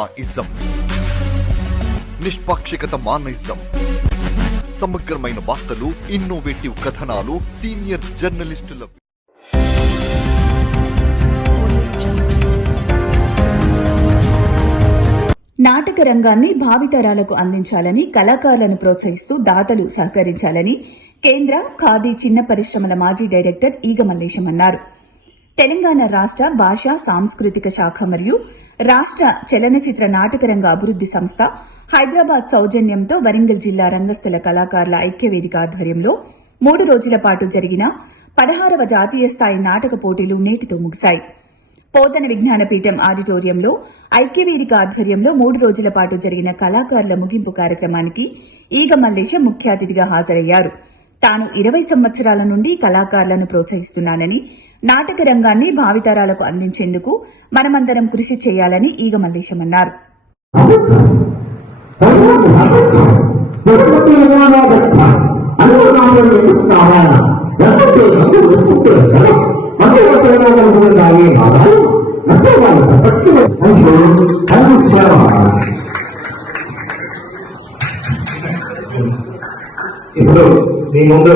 Ism నిష్పాక్షికత మానయిజం సమగ్రమైన వార్తలు, innovative కథనాలు, సీనియర్ జర్నలిస్టుల నాటక రంగాన్ని భావితరాలకు అందించాలని, కళాకారులను ప్రోత్సహిస్తూ దాతలు సహకరించాలని కేంద్ర ఖాదీ చిన్న పరిశ్రమల మాజీ డైరెక్టర్ ఈగ మల్లేశం అన్నారు. తెలంగాణ రాష్ట భాషా సాంస్కృతిక శాఖ మరియు రాష్ట చలనచిత్ర నాటకరంగ అభివృద్ది సంస్థ హైదరాబాద్ సౌజన్యంతో వరంగల్ జిల్లా రంగస్థల కళాకారుల ఐక్యవేదిక ఆధ్వర్యంలో 3 రోజుల పాటు జరిగిన 16వ జాతీయ స్థాయి నాటక పోటీలు నేటితో ముగిశాయి. పోతన విజ్ఞానపీఠం ఆడిటోరియంలో ఐక్యవేదిక ఆధ్వర్యంలో 3 రోజుల పాటు జరిగిన కళాకారుల ముగింపు కార్యక్రమానికి ఈగ మల్లేశం ముఖ్య అతిథిగా హాజరయ్యారు. తాను 20 సంవత్సరాల నుండి కళాకారులను ప్రోత్సహిస్తున్నానని, నాటక రంగాన్ని భావితరాలకు అందించేందుకు మనమందరం కృషి చేయాలని ఈగ మల్లేశం అన్నారు. ఇప్పుడు మీ ముందు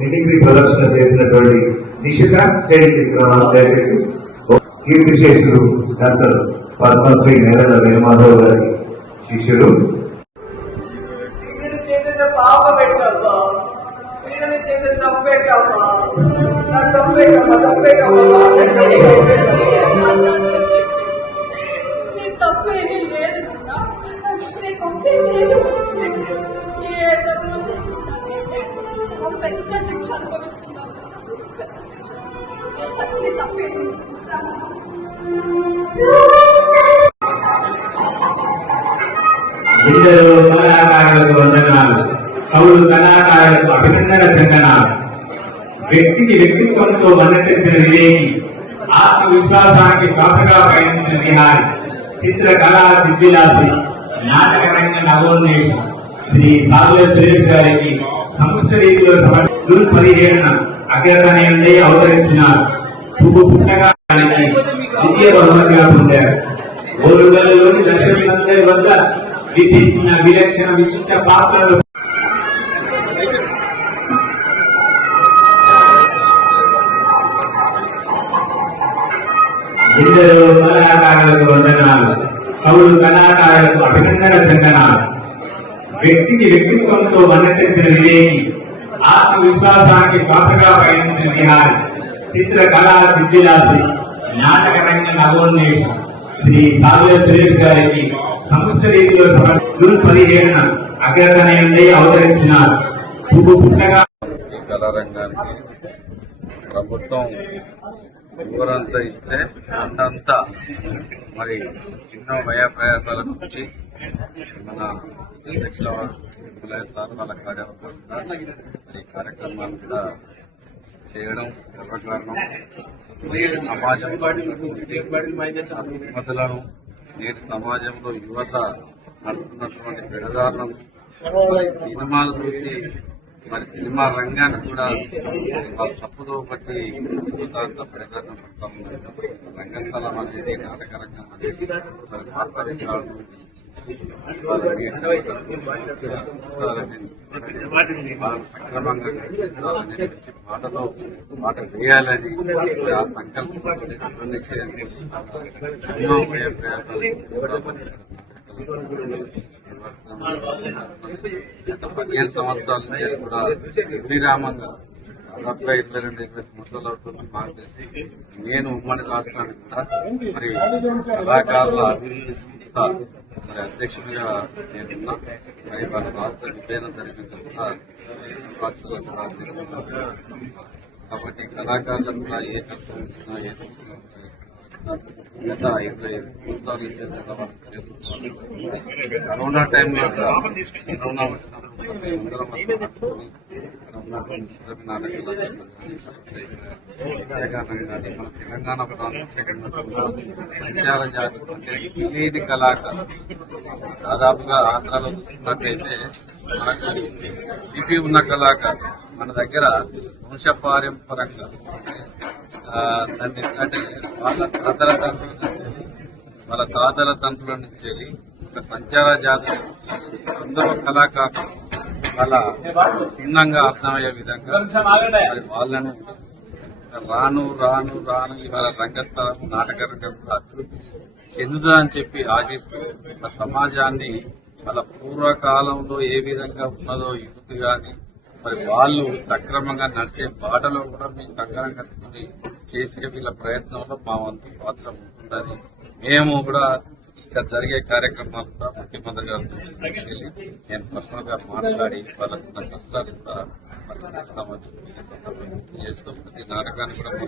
మిమిక్రీ ప్రదర్శన చేసినటువంటి నిషిత స్టేజ్ దయచేసి కీర్తిశేషులు డాక్టర్ పద్మశ్రీ నేరల వేణుమాధవ్ గారి శిష్యులు. చేసిన పాపం పెట్టమ్మా, నేను చేసిన తప్పేటమ్మా, నా తప్పేటమ్మా తప్పేటమ్మా తప్పేమీ లేదు, తప్పే లేదు. చాలా పెద్ద శిక్ష అనుభవిస్తున్నాను, పెద్ద శిక్ష. అన్ని తప్పే. ఎందరో కళాకారులకు వందనాలు, కవులు కళాకారులకు అభినందన చందనాలు. వ్యక్తికి వ్యక్తిత్వంతో మన్నతించిన వివేకి, ఆత్మవిశ్వాసానికి శ్వాసగా పయనించిన విహారి, చిత్రకళా సిద్ధిలాసి, నాటక రంగ నవోన్మేషం శ్రీ సాగుల సురేష్ గారికి సంస్థ రీతిలో జూన్ 17న అగ్రగణ్యంలో అవతరించినారు. పువ్వు పుట్టగానికి ద్వితీయ బహుమతిగా పొందారు. ఓరుగల్లులోని దర్శకులందరి వద్ద విధించిన విలక్షణ విశిష్ట పాత్రలు ఎందరో కళాకారులకు వందనాలు, కవులు కళాకారులకు అభినందన చందనాలు. వ్యక్తికి వ్యక్తిత్వంతో మన్నతించిన వివేకి, ఆత్మవిశ్వాసానికి శ్వాసగా పయనించిన విహారి, చిత్రకళా సిద్ధిలాసి, నాటక రంగ నవోన్మేషం శ్రీ సాగుల సురేష్ గారికి సంస్థ రీతిలో జూన్ 17న అగ్రగణ్యంలో అవతరించినారు. పువ్వు పుట్టగా ఈ కళారంగానికి ప్రభుత్వం ఊరంతా ఇస్తే అంతా మరి ఎన్నో వ్యయ ప్రయాసాల నుంచి మన అధ్యక్షుల సార్ వాళ్ళ కార్యవర్గంగా ఈ కార్యక్రమాన్ని కూడా చేయడం గర్వకారణం. సమాజంలో రుగ్మతులను, నేటి సమాజంలో యువత నడుస్తున్నటువంటి పెడదారులను సినిమాలు చూసి మరి సినిమా రంగాన్ని కూడా వాళ్ళు తప్పుదో బట్టి యువత అంతా పెడదారులు పడతా ఉన్నారు. రంగస్థలం అనేది, నాటక రంగం అనేది మరి పాత్రలు సక్రమంగా పాట వేయాలని ఆ సంకల్పం ఎన్నో భయ ప్రయాసాలు గత 15 సంవత్సరాల నుంచి కూడా శ్రీరామంగా దాదాపుగా 22 సంవత్సరాలు అవుతుంది మాకు తెలిసి. నేను ఉమ్మడి రాష్ట్రానికి కూడా మరి కళాకారుల అభివృద్ధి సంస్థ మరి అధ్యక్షుడిగా నేనున్నా. మరి వాళ్ళ రాష్ట్ర విభజన జరిగిన కూడా రాష్ట్రాలకు కూడా అధ్యక్షుడిగా. కాబట్టి కళాకారులకు కూడా ఏ కష్టం వచ్చినా, ఏ కష్టం గత 25 సంవత్సరాలు ఇచ్చేందుకు వాళ్ళు చేసుకుంటారు. కరోనా టైంలో కరోనా వచ్చినప్పుడు మన తెలంగాణ సంచార జాతి అంటే తెలియని కళాకారు దాదాపుగా ఆంధ్రాలో చూసుకున్నట్లయితే మనకు సిపి ఉన్న కళాకారు మన దగ్గర వంశపారంపరంగా దాన్ని అంటే వాళ్ళ తరతరాలు వాళ్ళ తాతల తండ్రుల నుంచి వెళ్ళి ఒక సంచార జాతి అందరూ కళాకారులు వాళ్ళ క్షుణ్ణంగా అర్థమయ్యే విధంగా మరి వాళ్ళను రాను రాను రాను ఇవాళ రంగస్థలం నాటక రంగం అభివృద్ధి చెందుతుందని చెప్పి ఆశిస్తూ ఆ సమాజాన్ని వాళ్ళ పూర్వకాలంలో ఏ విధంగా ఉన్నదో యూత్ గాని మరి వాళ్ళు సక్రమంగా నడిచే బాటలో కూడా మేము కంకణం కట్టుకుని చేసే వీళ్ళ ప్రయత్నంలో మా వంతు పాత్ర ఉంటుందని మేము కూడా ఇక్కడ జరిగే కార్యక్రమాలు కూడా ముఖ్యమంత్రి గారితో తీసుకెళ్లి నేను పర్సనల్ గా మాట్లాడి వాళ్ళకున్న కష్టాలు కూడా చేస్తామని చెప్పి చేస్తూ ప్రతి నాటకాన్ని కూడా మన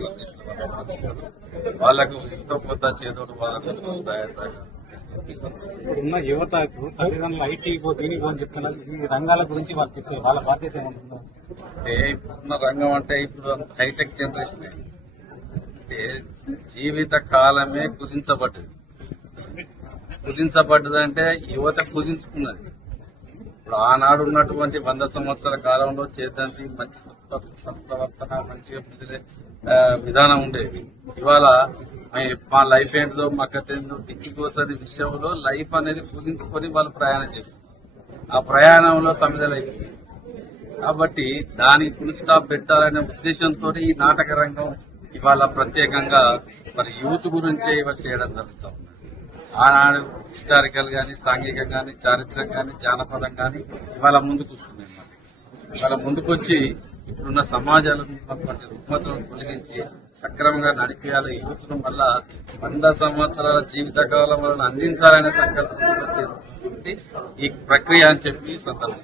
వాళ్ళకు ఎంతో కొత్త చేదోడు వాళ్ళకు ఇప్పుడున్న యువతకు తల్లిదండ్రులు ఐటీకో దీనికో అని చెప్తున్నారు. ఈ రంగాల గురించి వాళ్ళు చెప్తారు, వాళ్ళ బాధ్యత ఏమంటుందో. అంటే ఇప్పుడున్న రంగం అంటే ఇప్పుడు హైటెక్ జనరేషన్ అంటే జీవిత కాలమే కుదించబడ్డదంటే యువత కుదించుకున్నది. ఇప్పుడు ఆనాడు ఉన్నటువంటి 100 సంవత్సరాల కాలంలో చేద్దంతి మంచి సత్ప్రవర్తన మంచిగా ప్రజలే విధానం ఉండేది. ఇవాళ మా లైఫ్ ఏంటిదో మా గత ఏంటో దిక్కుకోసని విషయంలో లైఫ్ అనేది కుదించుకొని వాళ్ళు ప్రయాణం చేస్తారు. ఆ ప్రయాణంలో సమిధలు అయిపోయింది. కాబట్టి దానికి ఫుల్ స్టాప్ పెట్టాలనే ఉద్దేశంతో ఈ నాటక రంగం ఇవాళ ప్రత్యేకంగా మరి యూత్ గురించే ఇవాళ చేయడం జరుగుతూ ఉంది. ఆనాడు హిస్టారికల్ గాని సాంఘికం గాని చారిత్రక గాని జానపదం గాని ఇవాళ ముందుకు వస్తున్నాయి. ఇవాళ ముందుకొచ్చి ఇప్పుడున్న సమాజాలు ఉన్నటువంటి రుగ్మతలను తొలగించి సక్రమంగా నడిపేయాలి. యూత్ను మళ్ళా 100 సంవత్సరాల జీవితకాలం వలన అందించాలనే సంకల్పం చేస్తుంది ఈ ప్రక్రియ అని చెప్పి సందర్భం